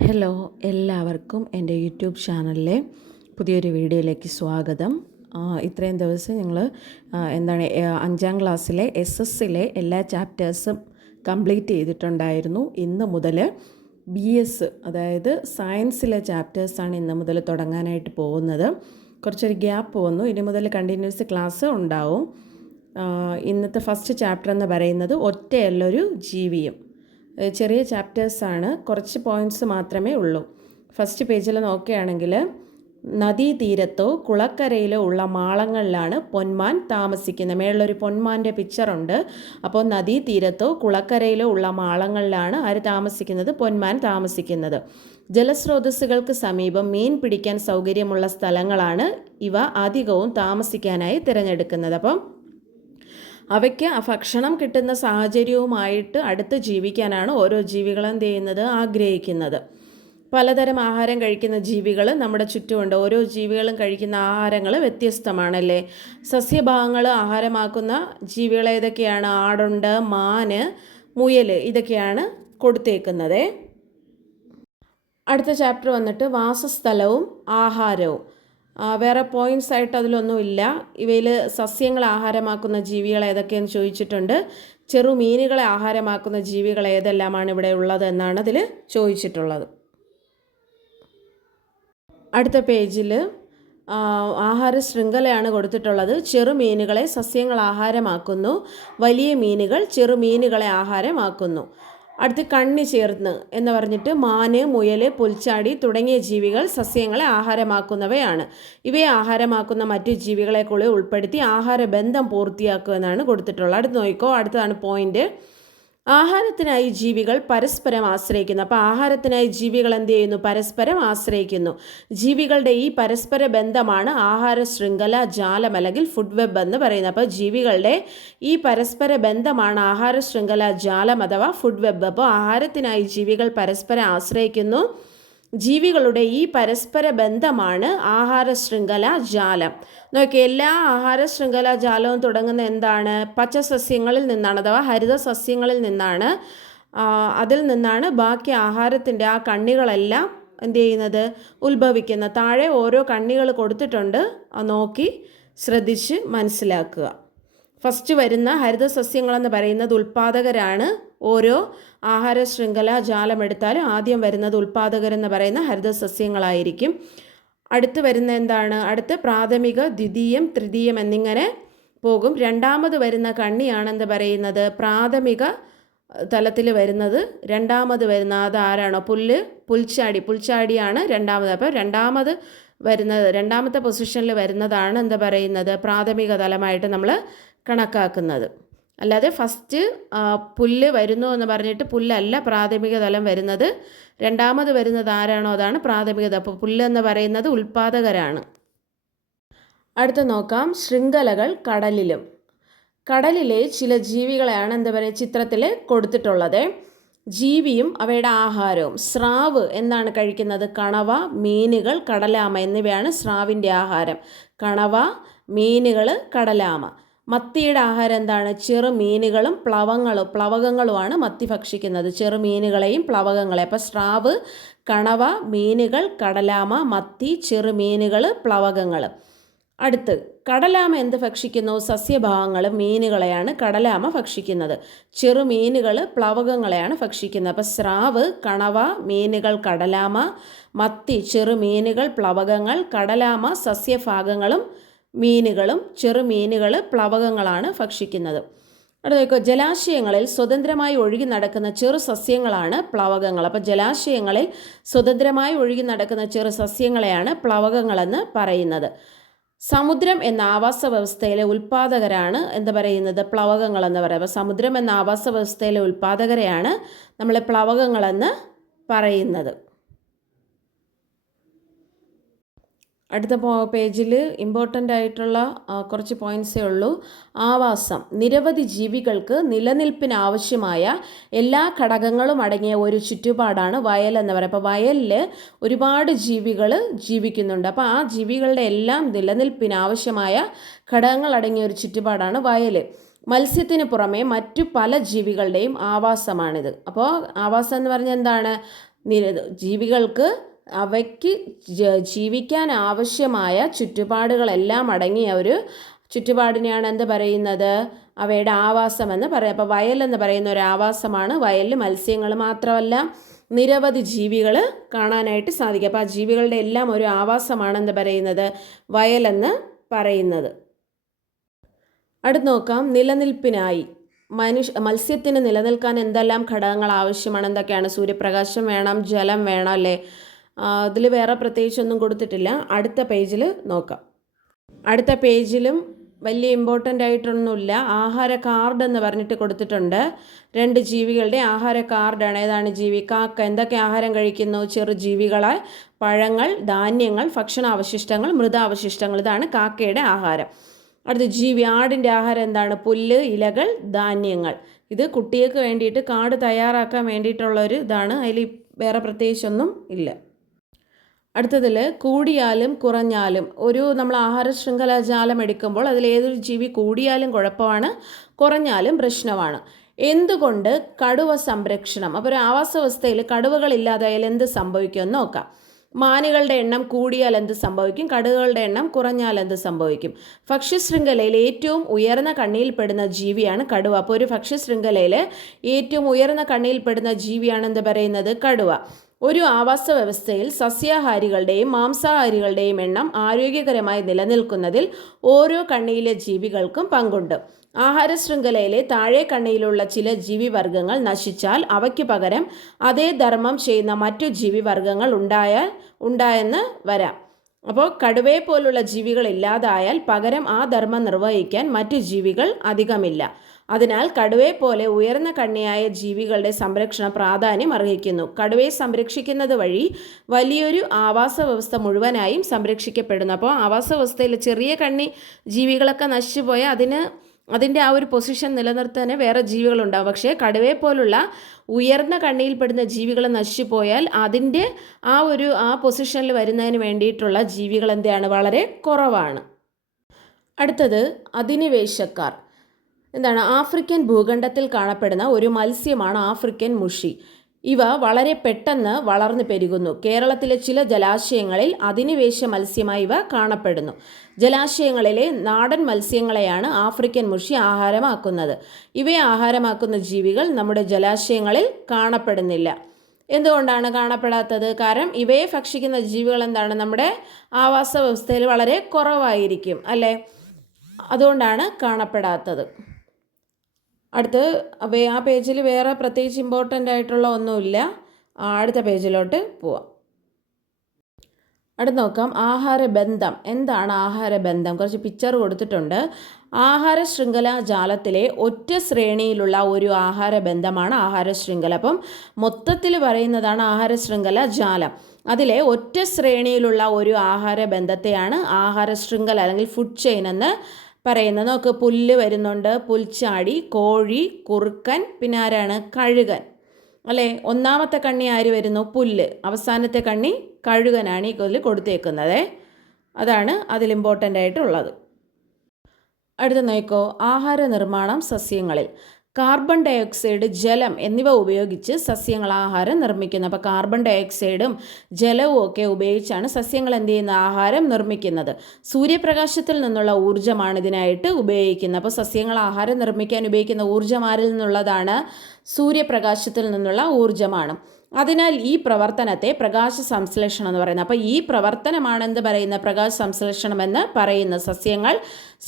Hello, എല്ലാവർക്കും എൻ്റെ YouTube ചാനലിലെ പുതിയൊരു വീഡിയോയിലേക്ക് സ്വാഗതം. ഇത്രയും ദിവസം ഞങ്ങൾ 5ാം ക്ലാസ്സിലെ SSലെ എല്ലാ ചാപ്റ്റേഴ്സും കംപ്ലീറ്റ് ചെയ്തിട്ടുണ്ടായിരുന്നു. ഇന്ന് മുതൽ BS അതായത് സയൻസിലെ ചാപ്റ്റേഴ്സാണ് ഇന്ന് മുതൽ തുടങ്ങാനായിട്ട് പോകുന്നത്. കുറച്ചൊരു ഗ്യാപ്പ് വന്നു. ഇനി മുതൽ കണ്ടിന്യൂസ് ക്ലാസ് ഉണ്ടാവും. ഇന്നത്തെ ഫസ്റ്റ് ചാപ്റ്റർ എന്ന് പറയുന്നത് ഒറ്റയല്ലൊരു ജീവിയും. ചെറിയ ചാപ്റ്റേഴ്സാണ്, കുറച്ച് പോയിൻറ്റ്സ് മാത്രമേ ഉള്ളൂ. ഫസ്റ്റ് പേജിൽ നോക്കുകയാണെങ്കിൽ നദീതീരത്തോ കുളക്കരയിലോ ഉള്ള മാളങ്ങളിലാണ് പൊന്മാൻ താമസിക്കുന്നത്. മേളിലൊരു പൊന്മാൻ്റെ പിക്ചറുണ്ട്. അപ്പോൾ നദീതീരത്തോ കുളക്കരയിലോ ഉള്ള മാളങ്ങളിലാണ് ആര് താമസിക്കുന്നത്? പൊന്മാൻ താമസിക്കുന്നത്. ജലസ്രോതസ്സുകൾക്ക് സമീപം മീൻ പിടിക്കാൻ സൗകര്യമുള്ള സ്ഥലങ്ങളാണ് ഇവ അധികവും താമസിക്കാനായി തിരഞ്ഞെടുക്കുന്നത്. അപ്പം അവയ്ക്ക് ഭക്ഷണം കിട്ടുന്ന സാഹചര്യവുമായിട്ട് അടുത്ത് ജീവിക്കാനാണ് ഓരോ ജീവികളും എന്ത് ചെയ്യുന്നത്? ആഗ്രഹിക്കുന്നത്. പലതരം ആഹാരം കഴിക്കുന്ന ജീവികൾ നമ്മുടെ ചുറ്റുമുണ്ട്. ഓരോ ജീവികളും കഴിക്കുന്ന ആഹാരങ്ങൾ വ്യത്യസ്തമാണല്ലേ. സസ്യഭാഗങ്ങൾ ആഹാരമാക്കുന്ന ജീവികൾ ഏതൊക്കെയാണ്? ആടുണ്ട്, മാന്, മുയൽ, ഇതൊക്കെയാണ് കൊടുത്തേക്കുന്നത്. അടുത്ത ചാപ്റ്റർ വന്നിട്ട് വാസസ്ഥലവും ആഹാരവും. വേറെ പോയിൻറ്റ്സ് ആയിട്ട് അതിലൊന്നുമില്ല. ഇവയിൽ സസ്യങ്ങൾ ആഹാരമാക്കുന്ന ജീവികൾ ഏതൊക്കെയെന്ന് ചോദിച്ചിട്ടുണ്ട്. ചെറുമീനുകളെ ആഹാരമാക്കുന്ന ജീവികൾ ഏതെല്ലാമാണ് ഇവിടെ ഉള്ളത് എന്നാണ് അതിൽ ചോദിച്ചിട്ടുള്ളത്. അടുത്ത പേജിൽ ആഹാര ശൃംഖലയാണ് കൊടുത്തിട്ടുള്ളത്. ചെറുമീനുകളെ സസ്യങ്ങൾ ആഹാരമാക്കുന്നു, വലിയ മീനുകൾ ചെറുമീനുകളെ ആഹാരമാക്കുന്നു. അടുത്ത് കണ്ണി ചേർന്ന് എന്ന് പറഞ്ഞിട്ട് മാന്, മുയൽ, പുൽച്ചാടി തുടങ്ങിയ ജീവികൾ സസ്യങ്ങളെ ആഹാരമാക്കുന്നവയാണ്. ഇവയെ ആഹാരമാക്കുന്ന മറ്റു ജീവികളെ കൂടി ഉൾപ്പെടുത്തി ആഹാരബന്ധം പൂർത്തിയാക്കുക എന്നാണ് കൊടുത്തിട്ടുള്ളത്. അടുത്ത് നോക്കിക്കോ, അടുത്തതാണ് പോയിന്റ്. ആഹാരത്തിനായി ജീവികൾ പരസ്പരം ആശ്രയിക്കുന്നു. അപ്പോൾ ആഹാരത്തിനായി ജീവികൾ എന്ത് ചെയ്യുന്നു? പരസ്പരം ആശ്രയിക്കുന്നു. ജീവികളുടെ ഈ പരസ്പര ബന്ധമാണ് ആഹാര ശൃംഖല ജാലം അല്ലെങ്കിൽ ഫുഡ് വെബ് എന്ന് പറയുന്നത്. അപ്പോൾ ജീവികളുടെ ഈ പരസ്പര ബന്ധമാണ് ആഹാര ശൃംഖല ജാലം അഥവാ ഫുഡ് വെബ്. അപ്പോൾ ആഹാരത്തിനായി ജീവികൾ പരസ്പരം ആശ്രയിക്കുന്നു. ജീവികളുടെ ഈ പരസ്പര ബന്ധമാണ് ആഹാര ശൃംഖല ജാലം. നോക്കി, എല്ലാ ആഹാര ശൃംഖല ജാലവും തുടങ്ങുന്ന എന്താണ്? പച്ചസസ്യങ്ങളിൽ നിന്നാണ് അഥവാ ഹരിത സസ്യങ്ങളിൽ നിന്നാണ്. അതിൽ നിന്നാണ് ബാക്കി ആഹാരത്തിൻ്റെ ആ കണ്ണികളെല്ലാം എന്ത് ചെയ്യുന്നത്? ഉത്ഭവിക്കുന്നത്. താഴെ ഓരോ കണ്ണികൾ കൊടുത്തിട്ടുണ്ട്, നോക്കി ശ്രദ്ധിച്ച് മനസ്സിലാക്കുക. ഫസ്റ്റ് വരുന്ന ഹരിത സസ്യങ്ങളെന്ന് പറയുന്നത് ഉൽപ്പാദകരാണ്. ഓരോ ആഹാര ശൃംഖല ജാലം എടുത്താലും ആദ്യം വരുന്നത് ഉൽപ്പാദകരെന്ന് പറയുന്ന ഹരിത സസ്യങ്ങളായിരിക്കും. അടുത്ത് വരുന്ന എന്താണ്? അടുത്ത് പ്രാഥമിക, ദ്വിതീയം, തൃതീയം എന്നിങ്ങനെ പോകും. രണ്ടാമത് വരുന്ന കണ്ണിയാണെന്ന് പറയുന്നത് പ്രാഥമിക തലത്തിൽ വരുന്നത്. രണ്ടാമത് വരുന്ന അത് ആരാണോ? പുൽച്ചാടിയാണ് രണ്ടാമത്. അപ്പോൾ രണ്ടാമത് വരുന്നത്, രണ്ടാമത്തെ പൊസിഷനിൽ വരുന്നതാണ് എന്താ പറയുന്നത്? പ്രാഥമിക തലമായിട്ട് നമ്മൾ കണക്കാക്കുന്നത്. അല്ലാതെ ഫസ്റ്റ് പുല്ല് വരുന്നു എന്ന് പറഞ്ഞിട്ട് പുല്ലല്ല പ്രാഥമിക തലം വരുന്നത്. രണ്ടാമത് വരുന്നത് ആരാണോ അതാണ് പ്രാഥമികത. അപ്പോൾ പുല്ലെന്ന് പറയുന്നത് ഉൽപ്പാദകരാണ്. അടുത്ത നോക്കാം, ശൃംഖലകൾ കടലിലും. കടലിലെ ചില ജീവികളെയാണ് എന്താ പറയുക ചിത്രത്തിൽ കൊടുത്തിട്ടുള്ളത്. ജീവിയും അവയുടെ ആഹാരവും. സ്രാവ് എന്താണ് കഴിക്കുന്നത്? കണവ, മീനുകൾ, കടലാമ എന്നിവയാണ് സ്രാവിൻ്റെ ആഹാരം. കണവ, മീനുകൾ, കടലാമ. മത്തിയുടെ ആഹാരം എന്താണ്? ചെറുമീനുകളും പ്ലവകങ്ങളുമാണ് മത്തി ഭക്ഷിക്കുന്നത്. ചെറുമീനുകളെയും പ്ലവകങ്ങളെ. അപ്പോൾ സ്രാവ്, കണവ, മീനുകൾ, കടലാമ, മത്തി, ചെറുമീനുകൾ, പ്ലവകങ്ങൾ. അടുത്ത് കടലാമ എന്ത് ഭക്ഷിക്കുന്നു? സസ്യഭാഗങ്ങളും മീനുകളെയാണ് കടലാമ ഭക്ഷിക്കുന്നത്. ചെറുമീനുകൾ പ്ലവകങ്ങളെയാണ് ഭക്ഷിക്കുന്നത്. അപ്പോൾ സ്രാവ്, കണവ, മീനുകൾ, കടലാമ, മത്തി, ചെറുമീനുകൾ, പ്ലവകങ്ങൾ, കടലാമ സസ്യഭാഗങ്ങളും മീനുകളും ചെറുമീനുകൾ പ്ലവകങ്ങളാണ് ഭക്ഷിക്കുന്നത്. അവിടെ നോക്കുക, ജലാശയങ്ങളിൽ സ്വതന്ത്രമായി ഒഴുകി നടക്കുന്ന ചെറു സസ്യങ്ങളാണ് പ്ലവകങ്ങൾ. അപ്പോൾ ജലാശയങ്ങളിൽ സ്വതന്ത്രമായി ഒഴുകി നടക്കുന്ന ചെറു സസ്യങ്ങളെയാണ് പ്ലവകങ്ങളെന്ന് പറയുന്നത്. സമുദ്രം എന്ന ആവാസ വ്യവസ്ഥയിലെ ഉൽപ്പാദകരാണ് എന്താ പറയുന്നത്? പ്ലവകങ്ങളെന്ന് പറയുക. അപ്പോൾ സമുദ്രം എന്ന ആവാസ വ്യവസ്ഥയിലെ ഉൽപ്പാദകരെയാണ് നമ്മൾ പ്ലവകങ്ങളെന്ന് പറയുന്നത്. അടുത്ത പേജിൽ ഇമ്പോർട്ടൻ്റ് ആയിട്ടുള്ള കുറച്ച് പോയിൻറ്റ്സേ ഉള്ളൂ. ആവാസം. നിരവധി ജീവികൾക്ക് നിലനിൽപ്പിന് ആവശ്യമായ എല്ലാ ഘടകങ്ങളും അടങ്ങിയ ഒരു ചുറ്റുപാടാണ് വയൽ എന്ന് പറയുന്നത്. അപ്പോൾ വയലിൽ ഒരുപാട് ജീവികൾ ജീവിക്കുന്നുണ്ട്. അപ്പോൾ ആ ജീവികളുടെ എല്ലാം നിലനിൽപ്പിന് ആവശ്യമായ ഘടകങ്ങൾ അടങ്ങിയ ഒരു ചുറ്റുപാടാണ് വയൽ. മത്സ്യത്തിന് പുറമെ മറ്റു പല ജീവികളുടെയും ആവാസമാണിത്. അപ്പോൾ ആവാസം എന്ന് പറഞ്ഞാൽ എന്താണ്? ജീവികൾക്ക് അവയ്ക്ക് ജീവിക്കാൻ ആവശ്യമായ ചുറ്റുപാടുകളെല്ലാം അടങ്ങിയ ഒരു ചുറ്റുപാടിനെയാണ് എന്ത് പറയുന്നത്, അവയുടെ ആവാസം എന്ന് പറയാം. അപ്പോൾ വയൽ എന്ന് പറയുന്ന ഒരു ആവാസമാണ്. വയലിൽ മത്സ്യങ്ങൾ മാത്രമല്ല നിരവധി ജീവികൾ കാണാനായിട്ട് സാധിക്കും. അപ്പോൾ ആ ജീവികളുടെ എല്ലാം ഒരു ആവാസമാണെന്ന് പറയുന്നത് വയലെന്ന് പറയുന്നത്. അടുത്ത് നോക്കാം, നിലനിൽപ്പിനായി മത്സ്യത്തിന് നിലനിൽക്കാൻ എന്തെല്ലാം ഘടകങ്ങൾ ആവശ്യമാണ്, എന്തൊക്കെയാണ്? സൂര്യപ്രകാശം വേണം, ജലം വേണം, അല്ലേ? അതിൽ വേറെ പ്രത്യേകിച്ചൊന്നും കൊടുത്തിട്ടില്ല. അടുത്ത പേജിൽ നോക്കാം. അടുത്ത പേജിലും വലിയ ഇമ്പോർട്ടൻ്റ് ആയിട്ടൊന്നുമില്ല. ആഹാര കാർഡ് എന്ന് പറഞ്ഞിട്ട് കൊടുത്തിട്ടുണ്ട്. 2 ജീവികളുടെ ആഹാര കാർഡാണ്. ഏതാണ് ജീവി? കാക്ക. എന്തൊക്കെ ആഹാരം കഴിക്കുന്നു? ചെറു ജീവികളെ, പഴങ്ങൾ, ധാന്യങ്ങൾ, ഭക്ഷണാവശിഷ്ടങ്ങൾ, മൃതാവശിഷ്ടങ്ങൾ. ഇതാണ് കാക്കയുടെ ആഹാരം. അടുത്ത ജീവി. ആടിൻ്റെ ആഹാരം എന്താണ്? പുല്ല്, ഇലകൾ, ധാന്യങ്ങൾ. ഇത് കുട്ടികൾക്ക് വേണ്ടിയിട്ട് കാർഡ് തയ്യാറാക്കാൻ വേണ്ടിയിട്ടുള്ളൊരു ഇതാണ്. അതിൽ വേറെ പ്രത്യേകിച്ചൊന്നും ഇല്ല. അടുത്തതിൽ കൂടിയാലും കുറഞ്ഞാലും, നമ്മൾ ആഹാര ശൃംഖല ജാലം എടുക്കുമ്പോൾ അതിലേതൊരു ജീവി കൂടിയാലും കുഴപ്പമാണ്, കുറഞ്ഞാലും പ്രശ്നമാണ്. എന്തുകൊണ്ട് കടുവ സംരക്ഷണം? അപ്പോൾ ഒരു ആവാസ വ്യവസ്ഥയിൽ കടുവകളില്ലാതായാൽ എന്ത് സംഭവിക്കുമെന്ന് നോക്കാം. മാനുകളുടെ എണ്ണം കൂടിയാൽ എന്ത് സംഭവിക്കും? കടുവകളുടെ എണ്ണം കുറഞ്ഞാൽ എന്ത് സംഭവിക്കും? ഭക്ഷ്യശൃംഖലയിൽ ഏറ്റവും ഉയർന്ന കണ്ണിയിൽപ്പെടുന്ന ജീവിയാണ് കടുവ. അപ്പോൾ ഒരു ഭക്ഷ്യശൃംഖലയിൽ ഏറ്റവും ഉയർന്ന കണ്ണിയിൽപ്പെടുന്ന ജീവിയാണ് എന്ത് പറയുന്നത്? കടുവ. ഒരു ആവാസ വ്യവസ്ഥയിൽ സസ്യാഹാരികളുടെയും മാംസാഹാരികളുടെയും എണ്ണം ആരോഗ്യകരമായി നിലനിൽക്കുന്നതിൽ ഓരോ കണ്ണിയിലെ ജീവികൾക്കും പങ്കുണ്ട്. ആഹാര ശൃംഖലയിലെ താഴെ കണ്ണിയിലുള്ള ചില ജീവിവർഗങ്ങൾ നശിച്ചാൽ അവയ്ക്ക് പകരം അതേ ധർമ്മം ചെയ്യുന്ന മറ്റു ജീവിവർഗങ്ങൾ ഉണ്ടായെന്ന് വരാം. അപ്പോൾ കടുവയെ പോലുള്ള ജീവികൾ ഇല്ലാതായാൽ പകരം ആ ധർമ്മം നിർവഹിക്കാൻ മറ്റു ജീവികൾ അധികമില്ല. അതിനാൽ കടുവയെ പോലെ ഉയർന്ന കണ്ണിയായ ജീവികളുടെ സംരക്ഷണം പ്രാധാന്യം അർഹിക്കുന്നു. കടുവയെ സംരക്ഷിക്കുന്നത് വഴി വലിയൊരു ആവാസ വ്യവസ്ഥ മുഴുവനായും സംരക്ഷിക്കപ്പെടുന്നു. അപ്പോൾ ആവാസ വ്യവസ്ഥയിൽ ചെറിയ കണ്ണി ജീവികളൊക്കെ നശിച്ചു പോയാൽ അതിൻ്റെ ആ ഒരു പൊസിഷൻ നിലനിർത്താൻ വേറെ ജീവികളുണ്ടാവും. പക്ഷേ കടുവയെ പോലുള്ള ഉയർന്ന കണ്ണിയിൽപ്പെടുന്ന ജീവികൾ നശിച്ചു പോയാൽ അതിൻ്റെ ആ പൊസിഷനിൽ വരുന്നതിന് വേണ്ടിയിട്ടുള്ള ജീവികൾ എന്താണ്? വളരെ കുറവാണ്. അടുത്തത് അധിനിവേശക്കാർ. എന്താണ്? ആഫ്രിക്കൻ ഭൂഖണ്ഡത്തിൽ കാണപ്പെടുന്ന ഒരു മത്സ്യമാണ് ആഫ്രിക്കൻ മുഷി. ഇവ വളരെ പെട്ടെന്ന് വളർന്നു പെരുകുന്നു. കേരളത്തിലെ ചില ജലാശയങ്ങളിൽ അധിനിവേശ മത്സ്യമായി ഇവ കാണപ്പെടുന്നു. ജലാശയങ്ങളിലെ നാടൻ മത്സ്യങ്ങളെയാണ് ആഫ്രിക്കൻ മുഷി ആഹാരമാക്കുന്നത്. ഇവയെ ആഹാരമാക്കുന്ന ജീവികൾ നമ്മുടെ ജലാശയങ്ങളിൽ കാണപ്പെടുന്നില്ല. എന്തുകൊണ്ടാണ് കാണപ്പെടാത്തത്? കാരണം ഇവയെ ഭക്ഷിക്കുന്ന ജീവികൾ എന്താണ്? നമ്മുടെ ആവാസ വ്യവസ്ഥയിൽ വളരെ കുറവായിരിക്കും, അല്ലേ? അതുകൊണ്ടാണ് കാണപ്പെടാത്തത്. അടുത്ത് ആ പേജിൽ വേറെ പ്രത്യേകിച്ച് ഇമ്പോർട്ടൻ്റ് ആയിട്ടുള്ള ഒന്നുമില്ല. അടുത്ത പേജിലോട്ട് പോവാം. അടുത്ത് നോക്കാം, ആഹാരബന്ധം. എന്താണ് ആഹാരബന്ധം? കുറച്ച് പിക്ചർ കൊടുത്തിട്ടുണ്ട്. ആഹാര ശൃംഖല ജാലത്തിലെ ഒറ്റ ശ്രേണിയിലുള്ള ഒരു ആഹാരബന്ധമാണ് ആഹാര ശൃംഖല. അപ്പം മൊത്തത്തിൽ പറയുന്നതാണ് ആഹാര ശൃംഖല ജാലം. അതിലെ ഒറ്റ ശ്രേണിയിലുള്ള ഒരു ആഹാരബന്ധത്തെയാണ് ആഹാര ശൃംഖല അല്ലെങ്കിൽ ഫുഡ് ചെയിൻ എന്ന് പറയുന്നത്. നമുക്ക് പുല്ല് വരുന്നുണ്ട്, പുൽച്ചാടി, കോഴി, കുറുക്കൻ, പിന്നെ ആരാണ്? കഴുകൻ, അല്ലേ? ഒന്നാമത്തെ കണ്ണി ആര് വരുന്നു? പുല്ല്. അവസാനത്തെ കണ്ണി കഴുകനാണ് ഈ കൊല്ല് കൊടുത്തേക്കുന്നത്. അതാണ് അതിൽ ഇമ്പോർട്ടൻ്റ് ആയിട്ടുള്ളത്. അടുത്ത നോക്കോ, ആഹാര നിർമ്മാണം സസ്യങ്ങളിൽ. കാർബൺ ഡയോക്സൈഡ്, ജലം എന്നിവ ഉപയോഗിച്ച് സസ്യങ്ങൾ ആഹാരം നിർമ്മിക്കുന്നു. അപ്പോൾ കാർബൺ ഡയോക്സൈഡും ജലവും ഒക്കെ ഉപയോഗിച്ചാണ് സസ്യങ്ങൾ എന്ത് ചെയ്യുന്ന ആഹാരം നിർമ്മിക്കുന്നത്. സൂര്യപ്രകാശത്തിൽ നിന്നുള്ള ഊർജ്ജമാണ് ഇതിനായിട്ട് ഉപയോഗിക്കുന്നത്. അപ്പോൾ സസ്യങ്ങൾ ആഹാരം നിർമ്മിക്കാൻ ഉപയോഗിക്കുന്ന ഊർജ്ജം ആരിൽ നിന്നുള്ളതാണ്? സൂര്യപ്രകാശത്തിൽ നിന്നുള്ള ഊർജ്ജമാണ്. അതിനാൽ ഈ പ്രവർത്തനത്തെ പ്രകാശ സംശ്ലേഷണം എന്ന് പറയുന്നത്. അപ്പോൾ ഈ പ്രവർത്തനമാണ് എന്ത് പറയുന്നത്? പ്രകാശ സംശ്ലേഷണം എന്ന് പറയുന്നത്. സസ്യങ്ങൾ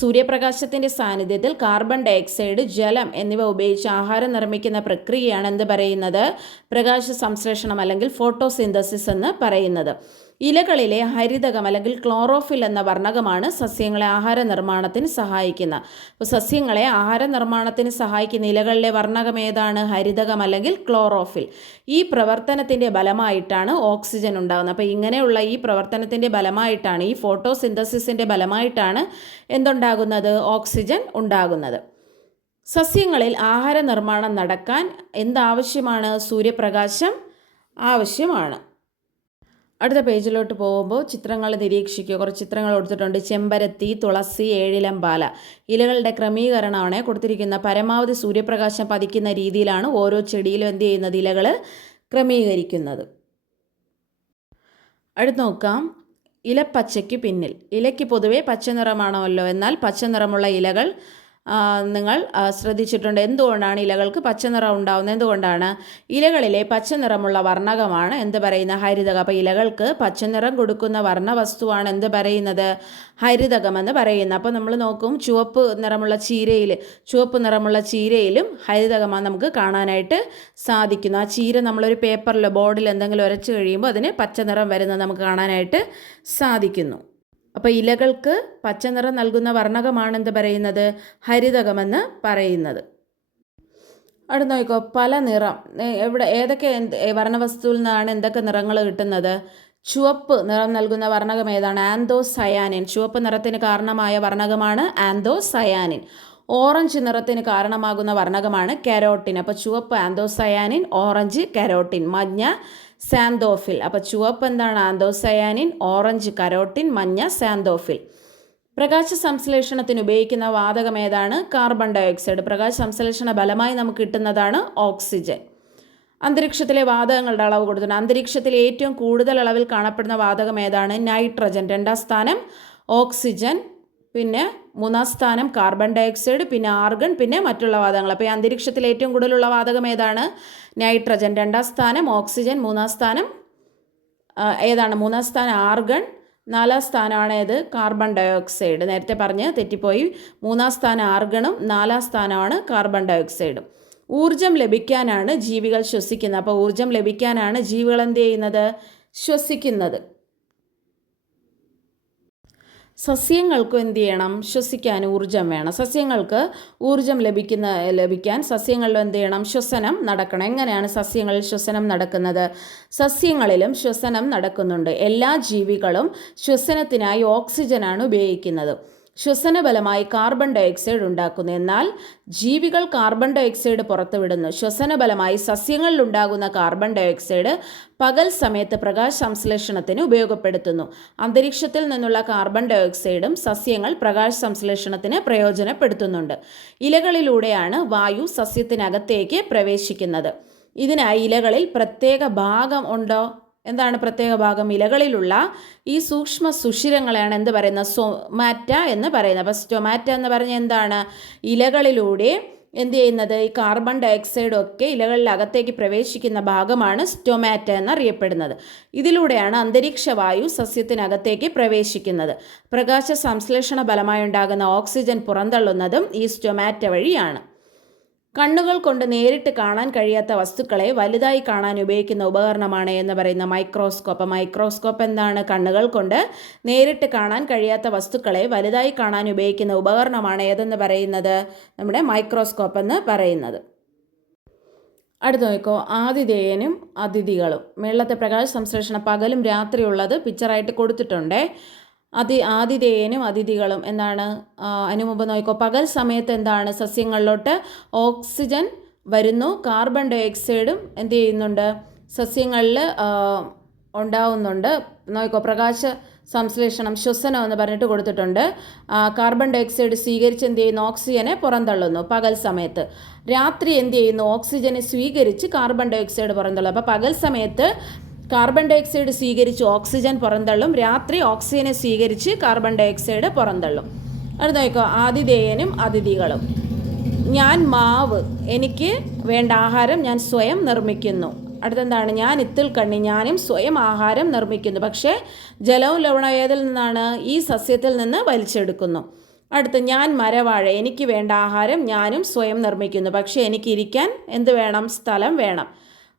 സൂര്യപ്രകാശത്തിൻ്റെ സാന്നിധ്യത്തിൽ കാർബൺ ഡയോക്സൈഡ്, ജലം എന്നിവ ഉപയോഗിച്ച് ആഹാരം നിർമ്മിക്കുന്ന പ്രക്രിയയാണ് എന്ത് പറയുന്നത്? പ്രകാശ സംശ്ലേഷണം അല്ലെങ്കിൽ ഫോട്ടോസിന്തസിസ് എന്ന് പറയുന്നത്. ഇലകളിലെ ഹരിതകം അല്ലെങ്കിൽ ക്ലോറോഫിൽ എന്ന വർണ്ണകമാണ് സസ്യങ്ങളെ ആഹാര നിർമ്മാണത്തിന് സഹായിക്കുന്നത്. അപ്പോൾ സസ്യങ്ങളെ ആഹാര നിർമ്മാണത്തിന് സഹായിക്കുന്ന ഇലകളിലെ വർണ്ണകം ഏതാണ്? ഹരിതകം അല്ലെങ്കിൽ ക്ലോറോഫിൽ. ഈ പ്രവർത്തനത്തിൻ്റെ ഫലമായിട്ടാണ് ഓക്സിജൻ ഉണ്ടാകുന്നത്. അപ്പോൾ ഇങ്ങനെയുള്ള ഈ പ്രവർത്തനത്തിൻ്റെ ഫലമായിട്ടാണ്, ഈ ഫോട്ടോസിന്തസിസിൻ്റെ ഫലമായിട്ടാണ് എന്തുണ്ടാകുന്നത്? ഓക്സിജൻ ഉണ്ടാകുന്നത്. സസ്യങ്ങളിൽ ആഹാര നിർമ്മാണം നടക്കാൻ എന്താവശ്യമാണ്? സൂര്യപ്രകാശം ആവശ്യമാണ്. അടുത്ത പേജിലോട്ട് പോകുമ്പോൾ ചിത്രങ്ങൾ നിരീക്ഷിക്കുക. കുറച്ച് ചിത്രങ്ങൾ കൊടുത്തിട്ടുണ്ട്. ചെമ്പരത്തി, തുളസി, ഏഴിലമ്പാല. ഇലകളുടെ ക്രമീകരണമാണ് കൊടുത്തിരിക്കുന്നത്. പരമാവധി സൂര്യപ്രകാശം പതിക്കുന്ന രീതിയിലാണ് ഓരോ ചെടിയിലും എന്ത് ചെയ്യുന്നത്? ഇലകൾ ക്രമീകരിക്കുന്നത്. അടുത്ത് നോക്കാം, ഇലപ്പച്ചയ്ക്ക് പിന്നിൽ. ഇലയ്ക്ക് പൊതുവേ പച്ച നിറമാണല്ലോ, എന്നാൽ പച്ച നിറമുള്ള ഇലകൾ നിങ്ങൾ ശ്രദ്ധിച്ചിട്ടുണ്ട്. എന്തുകൊണ്ടാണ് ഇലകൾക്ക് പച്ച നിറം ഉണ്ടാകുന്നത്? എന്തുകൊണ്ടാണ്? ഇലകളിലെ പച്ച നിറമുള്ള വർണ്ണകമാണ് എന്ത് പറയുന്ന ഹരിതകം. അപ്പോൾ ഇലകൾക്ക് പച്ച നിറം കൊടുക്കുന്ന വർണ്ണവസ്തുവാണ് എന്ത് പറയുന്നത്? ഹരിതകം എന്ന് പറയുന്നത്. അപ്പോൾ നമ്മൾ നോക്കും, ചുവപ്പ് നിറമുള്ള ചീരയിലും ഹരിതകമാണ് നമുക്ക് കാണാനായിട്ട് സാധിക്കുന്നു. ആ ചീര നമ്മളൊരു പേപ്പറിൽ ബോർഡിൽ എന്തെങ്കിലും ഉരച്ച് കഴിയുമ്പോൾ അതിന് പച്ച നിറം വരുന്നത് നമുക്ക് കാണാനായിട്ട് സാധിക്കുന്നു. അപ്പോൾ ഇലകൾക്ക് പച്ചനിറം നൽകുന്ന വർണ്ണകമാണെന്ത് പറയുന്നത്? ഹരിതകമെന്ന് പറയുന്നത്. അടുത്ത് നോക്കിക്കോ, പല നിറം. ഏതൊക്കെ വർണ്ണവസ്തുവിൽ നിന്നാണ് എന്തൊക്കെ നിറങ്ങൾ കിട്ടുന്നത്? ചുവപ്പ് നിറം നൽകുന്ന വർണ്ണകം ഏതാണ്? ആന്തോസയാനിൻ. ചുവപ്പ് നിറത്തിന് കാരണമായ വർണ്ണകമാണ് ആന്തോസയാനിൻ. ഓറഞ്ച് നിറത്തിന് കാരണമാകുന്ന വർണ്ണകമാണ് കരോട്ടിൻ. അപ്പോൾ ചുവപ്പ് ആന്തോസയാനിൻ, ഓറഞ്ച് കരോട്ടിൻ, മഞ്ഞ സാന്തോഫിൽ. അപ്പോൾ ചുവപ്പ് എന്താണ്? ആന്തോസയാനിൻ, ഓറഞ്ച് കരോട്ടിൻ, മഞ്ഞ സാന്തോഫിൽ. പ്രകാശ സംശ്ലേഷണത്തിന് ഉപയോഗിക്കുന്ന വാതകം ഏതാണ്? Carbon dioxide. പ്രകാശ സംശ്ലേഷണ ബലമായി നമുക്ക് കിട്ടുന്നതാണ് ഓക്സിജൻ. അന്തരീക്ഷത്തിലെ വാതകങ്ങളുടെ അളവ് കൊടുത്തിട്ടുണ്ട്. അന്തരീക്ഷത്തിൽ ഏറ്റവും കൂടുതൽ അളവിൽ കാണപ്പെടുന്ന വാതകം ഏതാണ്? നൈട്രജൻ. 2ാം സ്ഥാനം ഓക്സിജൻ, പിന്നെ 3ാം സ്ഥാനം കാർബൺ ഡയോക്സൈഡ്, പിന്നെ ആർഗൺ, പിന്നെ മറ്റുള്ള വാതകങ്ങൾ. അപ്പോൾ ഈ അന്തരീക്ഷത്തിൽ ഏറ്റവും കൂടുതലുള്ള വാതകം ഏതാണ്? നൈട്രജൻ. 2ാം സ്ഥാനം ഓക്സിജൻ, 3ാം സ്ഥാനം ഏതാണ്? 3ാം സ്ഥാനം ആർഗൺ, 4ാം സ്ഥാനമാണ് ഏത്? Carbon dioxide. നേരത്തെ പറഞ്ഞ് തെറ്റിപ്പോയി. 3ാം സ്ഥാനം ആർഗണും 4ാം സ്ഥാനമാണ് കാർബൺ ഡയോക്സൈഡും. ഊർജം ലഭിക്കാനാണ് ജീവികൾ ശ്വസിക്കുന്നത്. അപ്പോൾ ഊർജം ലഭിക്കാനാണ് ജീവികൾ എന്ത് ചെയ്യുന്നത്? ശ്വസിക്കുന്നത്. സസ്യങ്ങൾക്കും എന്ത് ചെയ്യണം? ശ്വസിക്കാൻ ഊർജം വേണം. സസ്യങ്ങൾക്ക് ഊർജം ലഭിക്കാൻ സസ്യങ്ങളിലും എന്ത് ചെയ്യണം? ശ്വസനം നടക്കണം. എങ്ങനെയാണ് സസ്യങ്ങളിൽ ശ്വസനം നടക്കുന്നത്? സസ്യങ്ങളിലും ശ്വസനം നടക്കുന്നുണ്ട്. എല്ലാ ജീവികളും ശ്വസനത്തിനായി ഓക്സിജനാണ് ഉപയോഗിക്കുന്നത്. ശ്വസനബലമായി കാർബൺ ഡയോക്സൈഡ് ഉണ്ടാക്കുന്നു. എന്നാൽ ജീവികൾ കാർബൺ ഡയോക്സൈഡ് പുറത്തുവിടുന്നു. ശ്വസനബലമായി സസ്യങ്ങളിലുണ്ടാകുന്ന കാർബൺ ഡയോക്സൈഡ് പകൽ സമയത്ത് പ്രകാശ സംശ്ലേഷണത്തിന് ഉപയോഗപ്പെടുത്തുന്നു. അന്തരീക്ഷത്തിൽ നിന്നുള്ള കാർബൺ ഡയോക്സൈഡും സസ്യങ്ങൾ പ്രകാശ സംശ്ലേഷണത്തിന് പ്രയോജനപ്പെടുത്തുന്നുണ്ട്. ഇലകളിലൂടെയാണ് വായു സസ്യത്തിനകത്തേക്ക് പ്രവേശിക്കുന്നത്. ഇതിനായി ഇലകളിൽ പ്രത്യേക ഭാഗം ഉണ്ടോ? എന്താണ് പ്രത്യേക ഭാഗം? ഇലകളിലുള്ള ഈ സൂക്ഷ്മ സുഷിരങ്ങളെയാണ് എന്ത് പറയുന്നത്? സ്റ്റൊമാറ്റ എന്ന് പറയുന്നത്. അപ്പോൾ സ്റ്റൊമാറ്റ എന്ന് പറഞ്ഞാൽ എന്താണ്? ഇലകളിലൂടെ എന്ത് ചെയ്യുന്നത്? ഈ കാർബൺ ഡയോക്സൈഡും ഒക്കെ ഇലകളിൽ അകത്തേക്ക് പ്രവേശിക്കുന്ന ഭാഗമാണ് സ്റ്റൊമാറ്റ എന്നറിയപ്പെടുന്നത്. ഇതിലൂടെയാണ് അന്തരീക്ഷ വായു സസ്യത്തിനകത്തേക്ക് പ്രവേശിക്കുന്നത്. പ്രകാശ സംശ്ലേഷണ ഫലമായി ഉണ്ടാകുന്ന ഓക്സിജൻ പുറന്തള്ളുന്നതും ഈ സ്റ്റൊമാറ്റ വഴിയാണ്. കണ്ണുകൾ കൊണ്ട് നേരിട്ട് കാണാൻ കഴിയാത്ത വസ്തുക്കളെ വലുതായി കാണാൻ ഉപയോഗിക്കുന്ന ഉപകരണമാണ് എന്ന് പറയുന്ന മൈക്രോസ്കോപ്പ്. മൈക്രോസ്കോപ്പ് എന്താണ്? കണ്ണുകൾ കൊണ്ട് നേരിട്ട് കാണാൻ കഴിയാത്ത വസ്തുക്കളെ വലുതായി കാണാൻ ഉപയോഗിക്കുന്ന ഉപകരണമാണ് ഏതെന്ന് പറയുന്നത്? നമ്മുടെ മൈക്രോസ്കോപ്പ് എന്ന് പറയുന്നത്. അടുത്ത് നോക്കോ, ആതിഥേയനും അതിഥികളും. മേളത്തെ പ്രകാശ സംശ്ലേഷണം പകലും രാത്രിയുള്ളത് പിക്ചറായിട്ട് കൊടുത്തിട്ടുണ്ട്. ആതിഥേയനും അതിഥികളും എന്താണ്? അതിനു മുമ്പ് നോക്കിക്കോ, പകൽ സമയത്ത് എന്താണ്? സസ്യങ്ങളിലോട്ട് ഓക്സിജൻ വരുന്നു, കാർബൺ ഡയോക്സൈഡും എന്ത് ചെയ്യുന്നുണ്ട്? സസ്യങ്ങളിൽ ഉണ്ടാവുന്നുണ്ട്. നോക്കിക്കോ, പ്രകാശ സംശ്ലേഷണം ശ്വസനം എന്ന് പറഞ്ഞിട്ട് കൊടുത്തിട്ടുണ്ട്. കാർബൺ ഡയോക്സൈഡ് സ്വീകരിച്ച് എന്ത് ചെയ്യുന്നു? ഓക്സിജനെ പുറന്തള്ളുന്നു പകൽ സമയത്ത്. രാത്രി എന്ത് ചെയ്യുന്നു? ഓക്സിജനെ സ്വീകരിച്ച് കാർബൺ ഡയോക്സൈഡ് പുറന്തള്ളും. അപ്പോൾ പകൽ സമയത്ത് കാർബൺ ഡയോക്സൈഡ് സ്വീകരിച്ച് ഓക്സിജൻ പുറന്തള്ളും, രാത്രി ഓക്സിജനെ സ്വീകരിച്ച് കാർബൺ ഡയോക്സൈഡ് പുറന്തള്ളും. അത് നോക്കോ, ആതിഥേയനും അതിഥികളും. ഞാൻ മാവ്, എനിക്ക് വേണ്ട ആഹാരം ഞാൻ സ്വയം നിർമ്മിക്കുന്നു. അടുത്തെന്താണ്? ഞാൻ ഇത്തിൽ കണ്ണി, ഞാനും സ്വയം ആഹാരം നിർമ്മിക്കുന്നു. പക്ഷേ ജലവും ലവണവും ഏതിൽ നിന്നാണ്? ഈ സസ്യത്തിൽ നിന്ന് വലിച്ചെടുക്കുന്നു. അടുത്ത് ഞാൻ മരവാഴ, എനിക്ക് വേണ്ട ആഹാരം ഞാനും സ്വയം നിർമ്മിക്കുന്നു. പക്ഷേ എനിക്കിരിക്കാൻ എന്ത് വേണം? സ്ഥലം വേണം.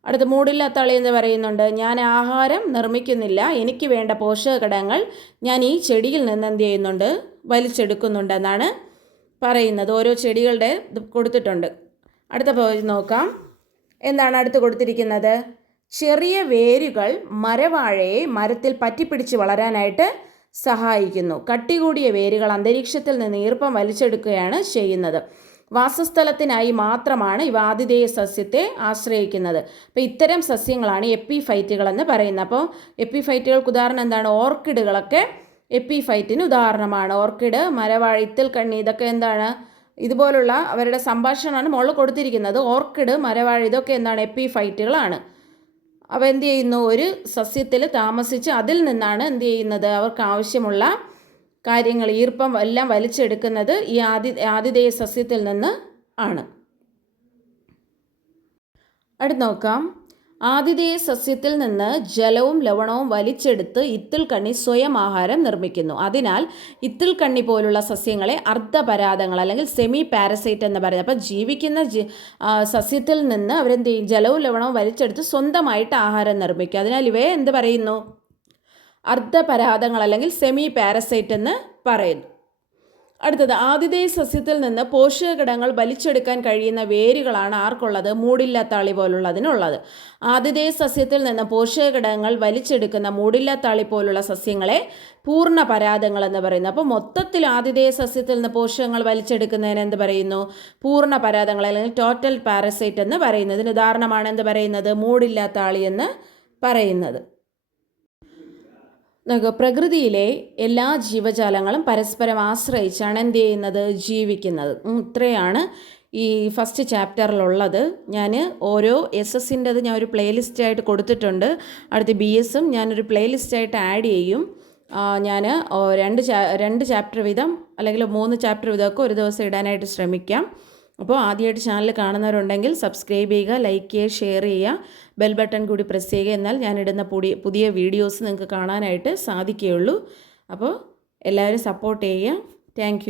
അടുത്ത് മൂടില്ലാത്ത അളി എന്ന് പറയുന്നുണ്ട്. ഞാൻ ആഹാരം നിർമ്മിക്കുന്നില്ല, എനിക്ക് വേണ്ട പോഷകഘടകങ്ങൾ ഞാൻ ഈ ചെടിയിൽ നിന്ന് എന്ത് ചെയ്യുന്നുണ്ട്? വലിച്ചെടുക്കുന്നുണ്ട് എന്നാണ് പറയുന്നത്. ഓരോ ചെടികളുടെ കൊടുത്തിട്ടുണ്ട്. അടുത്ത പോയി നോക്കാം. എന്താണ് അടുത്ത് കൊടുത്തിരിക്കുന്നത്? ചെറിയ വേരുകൾ മരവാഴയെ മരത്തിൽ പറ്റിപ്പിടിച്ച് വളരാനായിട്ട് സഹായിക്കുന്നു. കട്ടി കൂടിയ വേരുകൾ അന്തരീക്ഷത്തിൽ നിന്ന് ഈർപ്പം വലിച്ചെടുക്കുകയാണ് ചെയ്യുന്നത്. വാസസ്ഥലത്തിനായി മാത്രമാണ് ഇവ ആതിഥേയ സസ്യത്തെ ആശ്രയിക്കുന്നത്. അപ്പോൾ ഇത്തരം സസ്യങ്ങളാണ് എപ്പിഫൈറ്റുകൾ എന്ന് പറയുന്നത്. അപ്പോൾ എപ്പിഫൈറ്റുകൾക്ക് ഉദാഹരണം എന്താണ്? ഓർക്കിഡുകളൊക്കെ എപ്പിഫൈറ്റിന് ഉദാഹരണമാണ്. ഓർക്കിഡ്, മരവാഴ, ഇത്തിൽ കണ്ണി, ഇതൊക്കെ എന്താണ്? ഇതുപോലുള്ള അവരുടെ സംഭാഷണമാണ് മുകളിൽ കൊടുത്തിരിക്കുന്നത്. ഓർക്കിഡ്, മരവാഴ ഇതൊക്കെ എന്താണ്? എപ്പിഫൈറ്റുകളാണ്. അവ എന്ത് ചെയ്യുന്നു, ഒരു സസ്യത്തിൽ താമസിച്ച് അതിൽ നിന്നാണ് എന്ത് ചെയ്യുന്നത്, അവർക്ക് ആവശ്യമുള്ള കാര്യങ്ങൾ, ഈർപ്പം എല്ലാം വലിച്ചെടുക്കുന്നത് ഈ ആതിഥേയ സസ്യത്തിൽ നിന്ന് ആണ്. അടുത്ത് നോക്കാം. ആതിഥേയ സസ്യത്തിൽ നിന്ന് ജലവും ലവണവും വലിച്ചെടുത്ത് ഇത്തിൽക്കണ്ണി സ്വയം ആഹാരം നിർമ്മിക്കുന്നു. അതിനാൽ ഇത്തിൽക്കണ്ണി പോലുള്ള സസ്യങ്ങളെ അർദ്ധപരാതങ്ങൾ അല്ലെങ്കിൽ സെമി പാരസൈറ്റ് എന്ന് പറയുന്നത്. അപ്പം ജീവിക്കുന്ന സസ്യത്തിൽ നിന്ന് അവരെന്ത് ചെയ്യും, ജലവും ലവണവും വലിച്ചെടുത്ത് സ്വന്തമായിട്ട് ആഹാരം നിർമ്മിക്കും. അതിനാൽ ഇവയെ എന്ത് പറയുന്നു, അർദ്ധപരാതങ്ങൾ അല്ലെങ്കിൽ സെമി പാരസൈറ്റ് എന്ന് പറയുന്നു. അടുത്തത്, ആതിഥേയ സസ്യത്തിൽ നിന്ന് പോഷകഘടകങ്ങൾ വലിച്ചെടുക്കാൻ കഴിയുന്ന വേരുകളാണ് ആർക്കുള്ളത്, മൂടില്ലാത്താളി പോലുള്ളതിനുള്ളത്. ആതിഥേയ സസ്യത്തിൽ നിന്ന് പോഷകഘടകങ്ങൾ വലിച്ചെടുക്കുന്ന മൂടില്ലാത്താളി പോലുള്ള സസ്യങ്ങളെ പൂർണ്ണ പരാതങ്ങൾ എന്ന് പറയുന്നു. അപ്പോൾ മൊത്തത്തിൽ ആതിഥേയ സസ്യത്തിൽ നിന്ന് പോഷകങ്ങൾ വലിച്ചെടുക്കുന്നതിന് എന്ത് പറയുന്നു, പൂർണ്ണ പരാതങ്ങൾ അല്ലെങ്കിൽ ടോട്ടൽ പാരസൈറ്റ് എന്ന് പറയുന്നത്. ഇതിന് ഉദാഹരണമാണ് എന്ത് പറയുന്നത്, മൂടില്ലാത്താളി എന്ന് പറയുന്നത്. പ്രകൃതിയിലെ എല്ലാ ജീവജാലങ്ങളും പരസ്പരം ആശ്രയിച്ചാണ് എന്ത് ചെയ്യുന്നത്, ജീവിക്കുന്നത്. ഇത്രയാണ് ഈ ഫസ്റ്റ് ചാപ്റ്ററിലുള്ളത്. ഞാൻ ഓരോ SS-ൻ്റെത് ഞാൻ ഒരു പ്ലേലിസ്റ്റായിട്ട് കൊടുത്തിട്ടുണ്ട്. അടുത്ത BS-ഉം ഞാനൊരു പ്ലേലിസ്റ്റായിട്ട് ആഡ് ചെയ്യും. ഞാൻ രണ്ട് ചാപ്റ്റർ വീതം അല്ലെങ്കിൽ 3 ചാപ്റ്റർ വീതമൊക്കെ ഒരു ദിവസം ഇടാനായിട്ട് ശ്രമിക്കാം. അപ്പോൾ ആദ്യമായിട്ട് ചാനൽ കാണുന്നവരുണ്ടെങ്കിൽ സബ്സ്ക്രൈബ് ചെയ്യുക, ലൈക്ക് ചെയ്യുക, ഷെയർ ചെയ്യുക, ബെൽ ബട്ടൺ കൂടി പ്രസ് ചെയ്യുക. എന്നാൽ ഞാനിടുന്ന പുതിയ വീഡിയോസ് നിങ്ങൾക്ക് കാണാനായിട്ട് സാധിക്കുകയുള്ളൂ. അപ്പോൾ എല്ലാവരും സപ്പോർട്ട് ചെയ്യുക. താങ്ക്